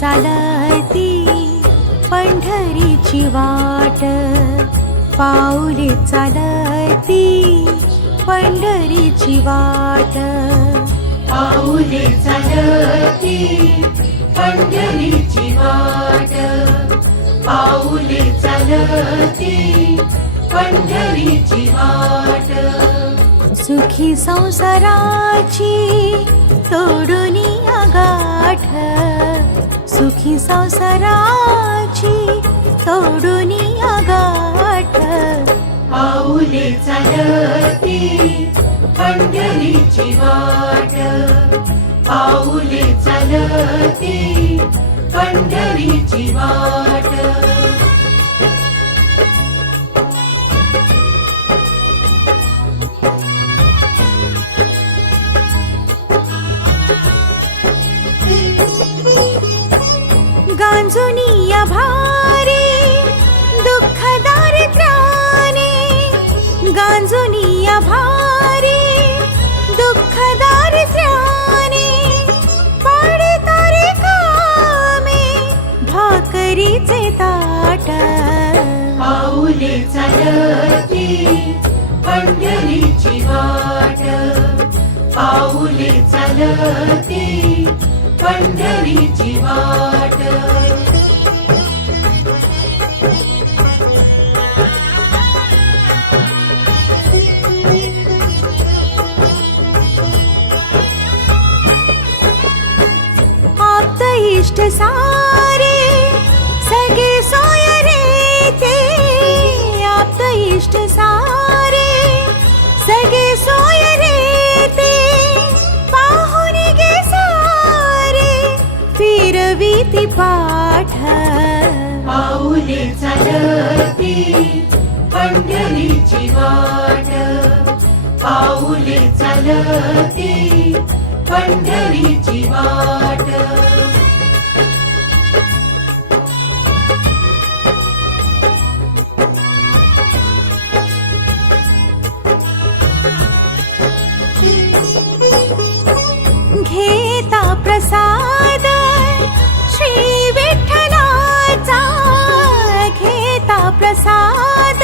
चालती पंढरीची वाट, पाऊले चालती पंढरीची वाट, पाऊले चालती पंढरीची वाट, पाऊले चालती पंढरीची वाट. सुखी संसाराची तोडूनी गाठ, सुखी संसाराची तोडूनी गाठ, पाऊले चालती पंढरीची वाट, पाऊले चालती पंढरीची वाट. गांजुनिया भारी दुःख दारिद्र्याने, गांजुनिया भारी दुःख दारिद्र्याने, पाडतारे कामे भाकरीचे ताट, पाऊले चालती पंढरीची वाट, पाऊले चालती पंढरीची वाट. आप्त इष्ट सारे सगळे सोय रे ते, आप्त इष्ट सारे सगळे सोय रे ते, पाहुणे गे सारे फिरवीती पाठ, पाऊले चालती पंढरीची वाट, पाऊले चालती पंढरीची वाट. घेता प्रसाद श्री विठ्ठलाचा, घेता प्रसाद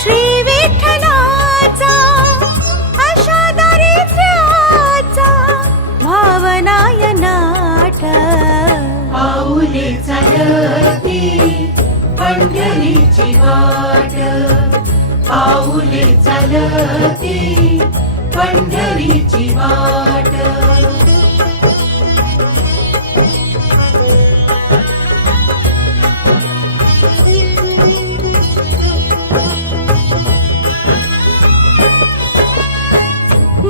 श्री विठ्ठलाचा, अशा दारिद्र्याचा भावनाय नाट, पाऊले चालती पंढरीची वाट, पाऊले चालती पंढरीची वाट.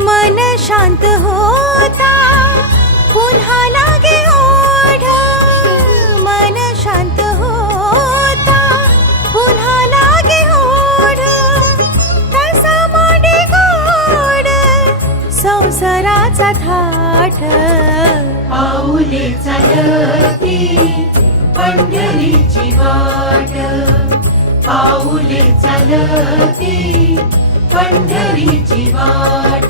मन शांत होता पुन्हा लागे ओढ, मन शांत होता पुन्हा लागे ओढ, तसा मांडे गोड संसाराचा थाट, पाऊले चालती पंढरीची वाट, पाऊले चालती पंढरीची वाट.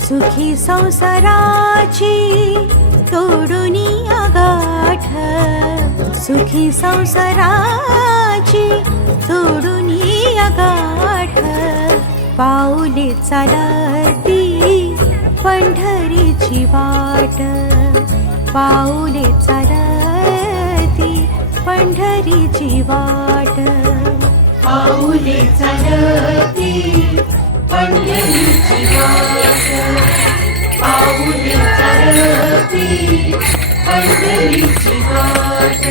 सुखी संसाराची तोडूनी गाठ, सुखी संसाराची तोडूनी गाठ, पाऊले चालती पंढरीची वाट, पाऊले चालती पंढरीची वाट, पाऊले चालती पंढरीची वाट, पाऊले चालती पंढरीची वाट,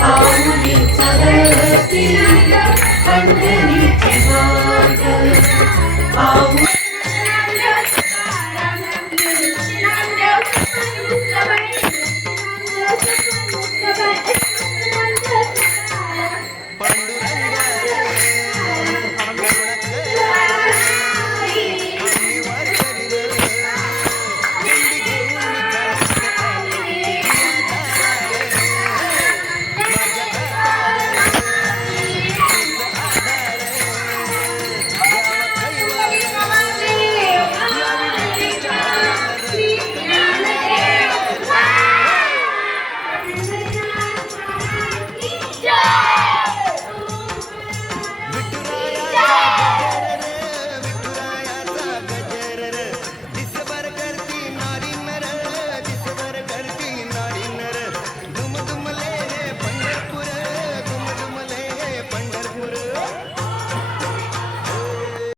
पाऊले चालती पंढरीची वाट.